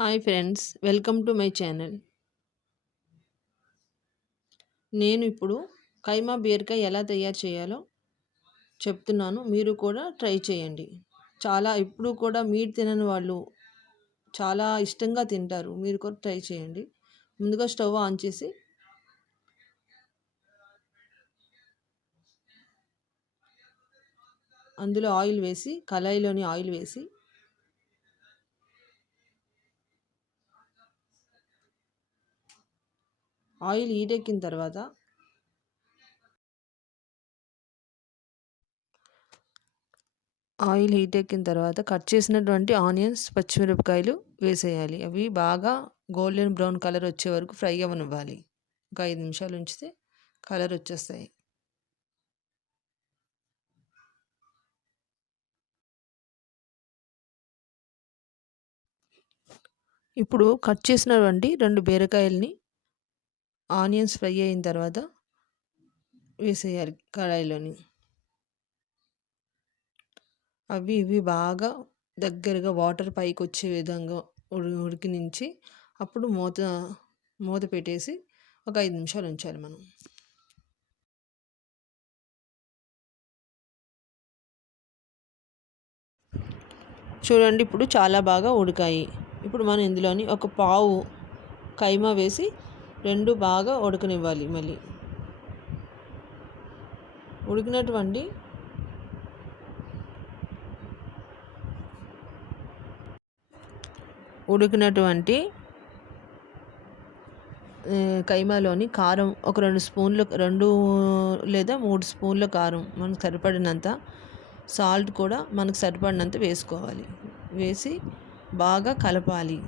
Hi friends, welcome to my channel. నేను ఇప్పుడు కైమా బీరకాయ ఎలా తయారు చేయాలో చెప్తున్నాను. మీరు కూడా ట్రై చేయండి. ఇప్పుడు కూడా మీట్ తినని వాళ్ళు చాలా ఇష్టంగా తింటారు. మీరు కూడా ట్రై చేయండి. ముందుగా స్టవ్ ఆన్ చేసి అందులో ఆయిల్ వేసి కళాయిలోని ఆయిల్ వేసి ఆయిల్ హీటెక్కిన తర్వాత కట్ చేసినటువంటి ఆనియన్స్, పచ్చిమిరపకాయలు వేసేయాలి. అవి బాగా గోల్డెన్ బ్రౌన్ కలర్ వచ్చే వరకు ఫ్రై అవ్వనివ్వాలి. ఒక 5 నిమిషాలు ఉంచితే కలర్ వచ్చేస్తాయి. ఇప్పుడు కట్ చేసినటువంటి 2 బీరకాయలని ఆనియన్స్ ఫ్రై అయిన తర్వాత వేసేయాలి కడాయిలోని. ఇవి బాగా దగ్గరగా వాటర్ పైకి వచ్చే విధంగా ఉడికినించి అప్పుడు మూత పెట్టేసి ఒక 5 నిమిషాలు ఉంచాలి మనం. చూడండి, ఇప్పుడు చాలా బాగా ఉడికాయి. ఇప్పుడు మనం ఇందులోని ఒక పావు కైమా వేసి 2 బాగా ఉడకనివ్వాలి. మళ్ళీ ఉడికినటువంటి కైమాలోని కారం ఒక 2 లేదా 3 స్పూన్ల కారం, మనకు సరిపడినంత సాల్ట్ కూడా మనకు సరిపడినంత వేసుకోవాలి. వేసి బాగా కలపాలి.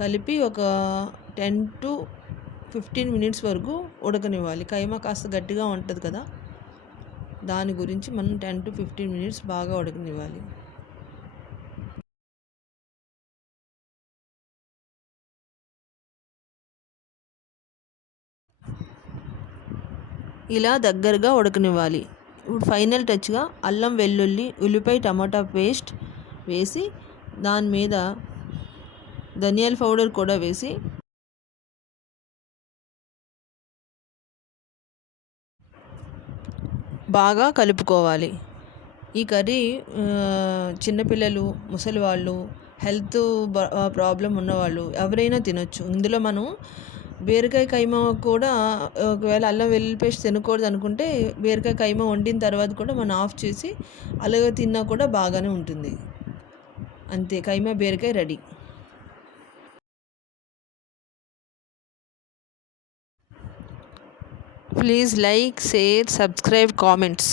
కలిపి ఒక 10 to 15 మినిట్స్ వరకు ఉడకనివ్వాలి. కైమా కాస్త గట్టిగా ఉంటుంది కదా, దాని గురించి మనం 10 to 15 మినిట్స్ బాగా ఉడకనివ్వాలి. ఇలా దగ్గరగా ఉడకనివ్వాలి. ఇప్పుడు ఫైనల్ టచ్గా అల్లం వెల్లుల్లి ఉల్లిపాయ టమాటా పేస్ట్ వేసి దాని మీద ధనియాల పౌడర్ కూడా వేసి బాగా కలుపుకోవాలి. ఈ కర్రీ చిన్నపిల్లలు, ముసలి వాళ్ళు, హెల్త్ ప్రాబ్లం ఉన్నవాళ్ళు ఎవరైనా తినొచ్చు. ఇందులో మనం బీరకాయ కైమా కూడా ఒకవేళ అల్లం వెల్లుల్లి పేస్ట్ తినకూడదు అనుకుంటే బీరకాయ కైమా వండిన తర్వాత కూడా మనం ఆఫ్ చేసి అలాగే తిన్నా కూడా బాగానే ఉంటుంది. అంతే, కైమా బీరకాయ ready. Please like, share, subscribe, comments.